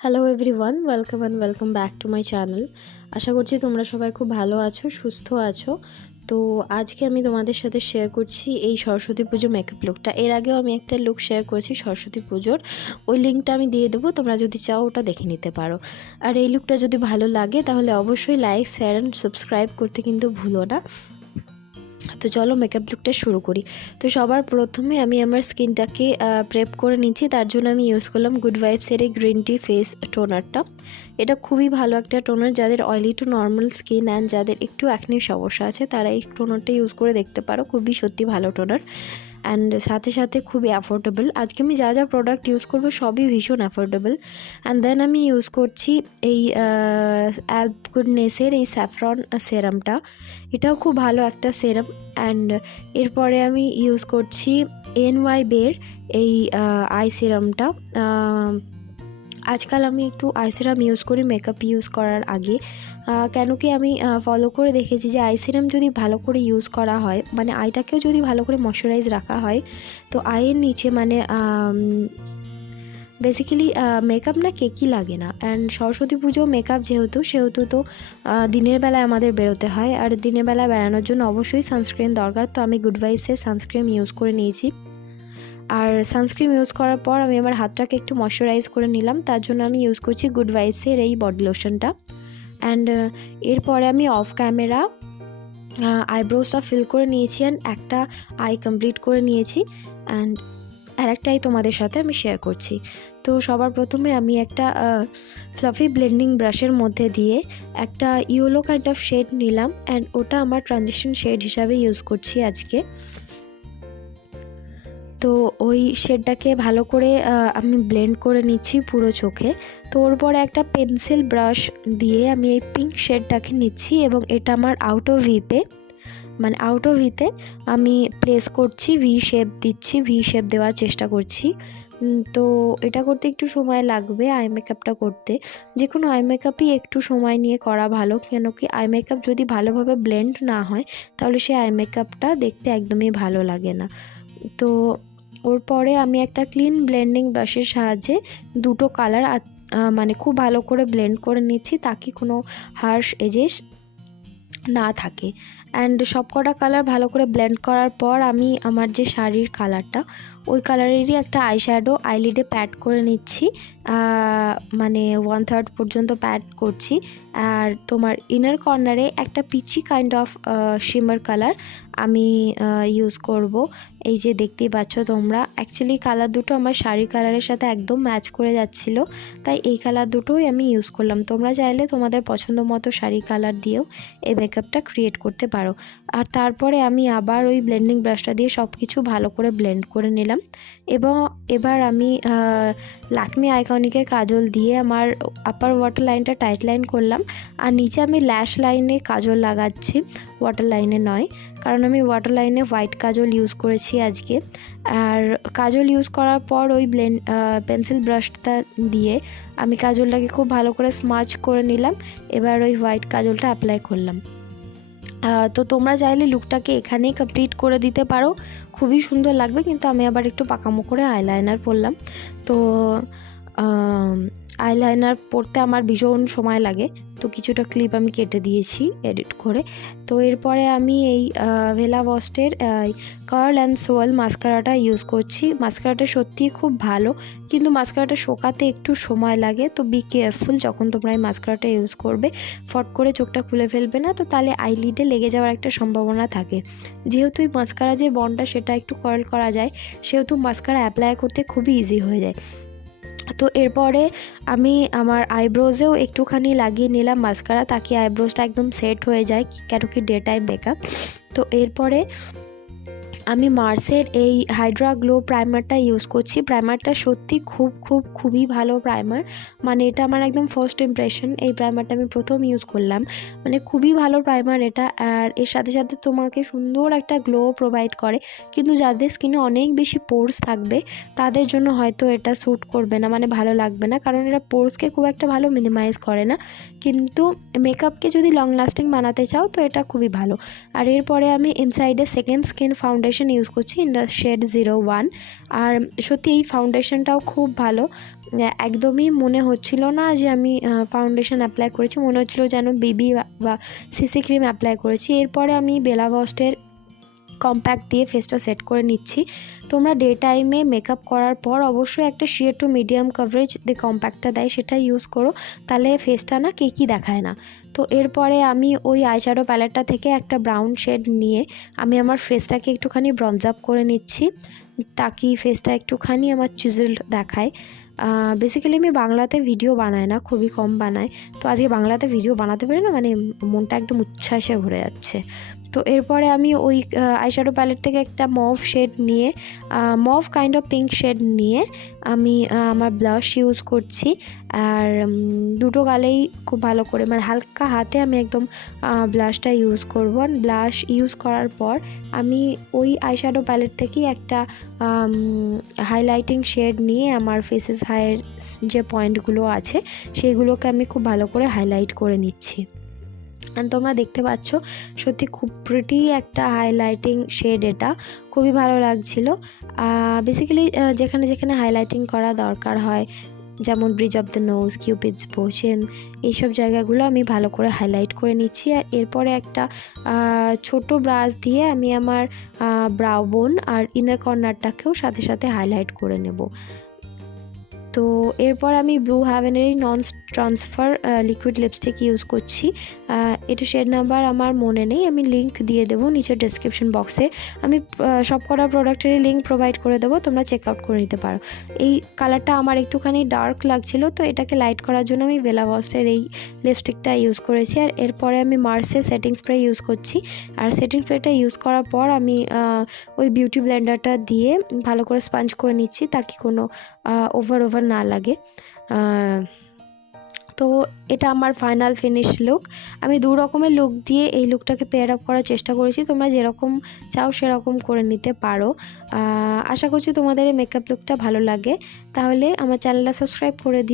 Hello everyone, welcome back to my channel. আশা করছি তোমরা সবাই খুব ভালো আছো, সুস্থ আছো। তো আজকে আমি তোমাদের সাথে শেয়ার করছি এই সরস্বতী পুজো মেকআপ লুকটা। এর আগেও আমি একটা লুক শেয়ার করেছি সরস্বতী পুজোর, ওই লিঙ্কটা আমি দিয়ে দেবো, তোমরা যদি চাও ওটা দেখে নিতে পারো। আর এই লুকটা যদি ভালো লাগে তাহলে অবশ্যই লাইক, শেয়ার অ্যান্ড সাবস্ক্রাইব করতে কিন্তু ভুলো না। তো চলো মেকআপ লুকটা শুরু করি। তো সবার প্রথমে আমি আমার স্কিনটাকে প্রেপ করে নিচ্ছি। তার জন্য আমি ইউজ করলাম গুড ভাইবসের এই গ্রিন টি ফেস টোনারটা। এটা খুবই ভালো একটা টোনার, যাদের oily two normal skin and যাদের একটু অ্যাকনির সমস্যা আছে তারা এই টোনারটা ইউজ করে দেখতে পারো। খুবই সত্যি ভালো টোনার অ্যান্ড সাথে সাথে খুবই অ্যাফোর্ডেবল। আজকে আমি যা যা প্রোডাক্ট ইউজ করবো সবই ভীষণ অ্যাফোর্ডেবল। অ্যান্ড দেন আমি ইউজ করছি এই অ্যাল্প গুডনেসের এই স্যাফরন সেরামটা। এটাও খুব ভালো একটা সেরাম। অ্যান্ড এরপরে আমি ইউজ করছি এনওয়াইবের এই আই সিরামটা। আজকাল আমি একটু আই সিরাম ইউজ করি মেকআপ ইউজ করার আগে, কেন কি আমি ফলো করে দেখেছি যে আই সিরাম যদি ভালো করে ইউজ করা হয়, মানে আইটাকেও যদি ভালো করে ময়শ্চারাইজ রাখা হয়, তো আইয়ের নিচে মানে বেসিক্যালি মেকআপ না কেকই লাগে না। অ্যান্ড সরস্বতী পুজো মেকআপ সেহেতু তো দিনের বেলায় আমাদের বেরোতে হয়, আর দিনের বেলা বেড়ানোর জন্য অবশ্যই সানস্ক্রিন দরকার। তো আমি গুড ভাইবসের সানস্ক্রিন ইউজ করে নিয়েছি। আর সানস্ক্রিন ইউজ করার পর আমি আমার হাতটাকে একটু ময়শ্চারাইজ করে নিলাম। তার জন্য আমি ইউজ করছি গুড ভাইবসের এই বডি লোশনটা। অ্যান্ড এরপরে আমি অফ ক্যামেরা আইব্রোসটা ফিল করে নিয়েছি অ্যান্ড একটা আই কমপ্লিট করে নিয়েছি। অ্যান্ড আরেকটাই তোমাদের সাথে আমি শেয়ার করছি। তো সবার প্রথমে আমি একটা ফ্লাফি ব্লেন্ডিং ব্রাশের মধ্যে দিয়ে একটা ইয়েলো কাইন্ড অফ শেড নিলাম অ্যান্ড ওটা আমার ট্রানজিশন শেড হিসাবে ইউজ করছি আজকে। তো ওই শেডটাকে ভালো করে আমি ব্লেন্ড করে নিচ্ছি পুরো চোখে। তো ওর পরে একটা পেন্সিল ব্রাশ দিয়ে আমি এই পিঙ্ক শেডটাকে নিচ্ছি এবং এটা আমার আউট অফ ভিতে আমি প্লেস করছি, ভি শেপ দিচ্ছি, ভি শেপ দেওয়ার চেষ্টা করছি। তো এটা করতে একটু সময় লাগবে, আই মেকআপটা করতে। যে কোনো আই মেকআপই একটু সময় নিয়ে করা ভালো, কেন কি আই মেকআপ যদি ভালোভাবে ব্লেন্ড না হয় তাহলে সেই আই মেকআপটা দেখতে একদমই ভালো লাগে না। তো ওর পরে আমি একটা ক্লিন ব্লেন্ডিং ব্রাশের সাহায্যে দুটো কালার মানে খুব ভালো করে ব্লেন্ড করে নিচ্ছি, তাকে কোনো হার্শ এজেস না থাকে। অ্যান্ড সব কটা কালার ভালো করে ব্লেন্ড করার পর আমি আমার যে শাড়ির কালারটা, ওই কালারেরই একটা আইশ্যাডো আইলিডে প্যাড করে নিচ্ছি, মানে 1/3 পর্যন্ত প্যাড করছি। আর তোমার ইনার কর্নারে একটা peachy kind of shimmer colour আমি ইউজ করব। এই যে দেখতেই পাচ্ছ তোমরা, অ্যাকচুয়ালি কালার দুটো আমার শাড়ি কালারের সাথে একদম ম্যাচ করে যাচ্ছিল, তাই এই কালার দুটোই আমি ইউজ করলাম। তোমরা চাইলে তোমাদের পছন্দ মতো শাড়ি কালার দিয়েও এই মেকআপটা ক্রিয়েট করতে পারো। আর তারপরে আমি আবার ওই ব্লেন্ডিং ব্রাশটা দিয়ে সব কিছু ভালো করে ব্লেন্ড করে নিলাম এবং এবার আমি লাকমি আইকনিকের কাজল দিয়ে আমার আপার ওয়াটার লাইনটা টাইট লাইন করলাম। আর নিচে আমি ল্যাশ লাইনে কাজল লাগাচ্ছি, ওয়াটার লাইনে নয়, কারণ আমি ওয়াটার লাইনে হোয়াইট কাজল ইউজ করেছি আজকে। আর কাজল ইউজ করার পর ওই পেন্সিল ব্রাশটা দিয়ে আমি কাজলটাকে খুব ভালো করে স্মাচ করে নিলাম। এবার ওই হোয়াইট কাজলটা অ্যাপ্লাই করলাম। তো তোমরা চাইলে লুকটাকে এখানেই কমপ্লিট করে দিতে পারো, খুবই সুন্দর লাগবে। কিন্তু আমি আবার একটু পাকামো করে আইলাইনার পরলাম। তো আইলাইনার পরতে আমার ভীষণ সময় লাগে, তো কিছুটা ক্লিপ আমি কেটে দিয়েছি এডিট করে। তো এরপরে আমি এই ভেলা বস্টের কার্ল অ্যান্ড সোয়েল মাস্কারাটা ইউজ করছি। মাস্কারাটা সত্যিই খুব ভালো, কিন্তু মাস্কারাটা শোকাতে একটু সময় লাগে। তো বি কেয়ারফুল যখন তোমরা এই মাস্কারাটা ইউজ করবে, ফট করে চোখটা খুলে ফেলবে না, তো তাহলে আইলিডে লেগে যাওয়ার একটা সম্ভাবনা থাকে। যেহেতু এই মাস্কারা যে বন্ডটা সেটা একটু কার্ল করা যায়, সেহেতু মাস্কারা অ্যাপ্লাই করতে খুবই ইজি হয়ে যায়। তো এরপরে আমি আমার আইব্রোজেও একটুখানি লাগিয়ে নিলাম মাস্কারা, তাকে আইব্রোজটা একদম সেট হয়ে যায়, কেন কি ডে টাইম মেকআপ। তো এরপরে আমি মার্সের এই হাইড্রা গ্লো প্রাইমারটা ইউজ করছি। প্রাইমারটা সত্যি খুবই ভালো প্রাইমার, মানে এটা আমার একদম ফার্স্ট ইমপ্রেশন। এই প্রাইমারটা আমি প্রথম ইউজ করলাম, মানে খুবই ভালো প্রাইমার এটা। আর এর সাথে সাথে তোমাকে সুন্দর একটা গ্লো প্রোভাইড করে, কিন্তু যাদের স্কিনে অনেক বেশি পোর্স থাকবে তাদের জন্য হয়তো এটা স্যুট করবে না, মানে ভালো লাগবে না, কারণ এটা পোর্সকে খুব একটা ভালো মিনিমাইজ করে না। কিন্তু মেকআপকে যদি লং লাস্টিং বানাতে চাও তো এটা খুবই ভালো। আর এরপরে আমি ইনসাইডে second skin foundation foundation use করছি ইন দ্য শেড 01। আর সত্যি এই ফাউন্ডেশনটাও খুব ভালো, একদমই মনে হচ্ছিল না যে আমি ফাউন্ডেশন অ্যাপ্লাই করেছি, মনে হচ্ছিলো যেন বিবি বা সিসি ক্রিম অ্যাপ্লাই করেছি। এরপরে আমি বেলা গস্টের কম্প্যাক্ট দিয়ে ফেসটা সেট করে নিচ্ছি। তোমরা ডে টাইমে মেকআপ করার পর অবশ্যই একটা শিয়ার টু মিডিয়াম কভারেজ যে কম্প্যাক্টটা দেয় সেটা ইউজ করো, তাহলে ফেসটা না কেকি দেখায় না। তো এরপরে আমি ওই আইশ্যাডো প্যালেটটা থেকে একটা ব্রাউন শেড নিয়ে আমি আমার ফেসটাকে একটুখানি ব্রঞ্জ আপ করে নিচ্ছি, তাকি ফেসটা একটুখানি আমার চিজেলড দেখায়। বেসিক্যালি আমি বাংলাতে ভিডিও বানাই না, খুবই কম বানাই, তো আজকে বাংলাতে ভিডিও বানাতে পারি না, মানে মনটা একদম উচ্ছ্বাসে ভরে যাচ্ছে। তো এরপরে আমি ওই আইশ্যাডো প্যালেট থেকে একটা মভ শেড নিয়ে, mauve kind of pink shade নিয়ে আমি আমার ব্লাশ ইউজ করছি। আর দুটো গালেই খুব ভালো করে মানে হালকা হাতে আমি একদম ব্লাশটা ইউজ করব। ব্লাশ ইউজ করার পর আমি ওই আইশ্যাডো প্যালেট থেকেই একটা হাইলাইটিং শেড নিয়ে আমার ফেসেস হাইয়ের যে পয়েন্টগুলো আছে সেগুলোকে আমি খুব ভালো করে হাইলাইট করে নিচ্ছি। তোমরা দেখতে পাচ্ছ সত্যি খুব প্রিটি একটা হাইলাইটিং শেড, এটা খুবই ভালো লাগছিল। বেসিক্যালি যেখানে যেখানে হাইলাইটিং করা দরকার হয়, যেমন ব্রিজ অফ দ্য নোজ, কিউপিডস বো, চেন, এইসব জায়গাগুলো আমি ভালো করে হাইলাইট করে নিচ্ছি। আর এরপরে একটা ছোট ব্রাশ দিয়ে আমি আমার ব্রাউ বোন আর ইনার কর্নারটাকেও সাথে সাথে হাইলাইট করে নেব। তো এরপর আমি ব্লু হ্যাভেনেরই নন ট্রান্সফার লিকুইড লিপস্টিক ইউজ করছি। এটা শেড নাম্বার আমার মনে নেই, আমি লিঙ্ক দিয়ে দেবো নিচের ডেসক্রিপশন বক্সে। আমি সব কটা প্রোডাক্টেরই লিঙ্ক প্রোভাইড করে দেবো, তোমরা চেক আউট করে নিতে পারো। এই কালারটা আমার একটুখানি ডার্ক লাগছিল, তো এটাকে লাইট করার জন্য আমি বেলা গস্টের এই লিপস্টিকটা ইউজ করেছি। আর এরপরে আমি মার্সের সেটিং স্প্রে ইউজ করছি। আর সেটিং স্প্রেটা ইউজ করার পর আমি ওই বিউটি ব্লেন্ডারটা দিয়ে ভালো করে স্পঞ্জ করে নিচ্ছি, তাকে কোনো ওভার না লাগে। তো এটা আমার ফাইনাল ফিনিশ লুক। আমি দু রকমের লুক দিয়ে এই লুকটাকে পেয়ার আপ করার চেষ্টা করেছি, তোমরা যেরকম চাও সেরকম করে নিতে পারো। আশা করছি তোমাদের এই মেকআপ লুকটা ভালো লাগে। তাহলে আমার চ্যানেলটা সাবস্ক্রাইব করে দিও।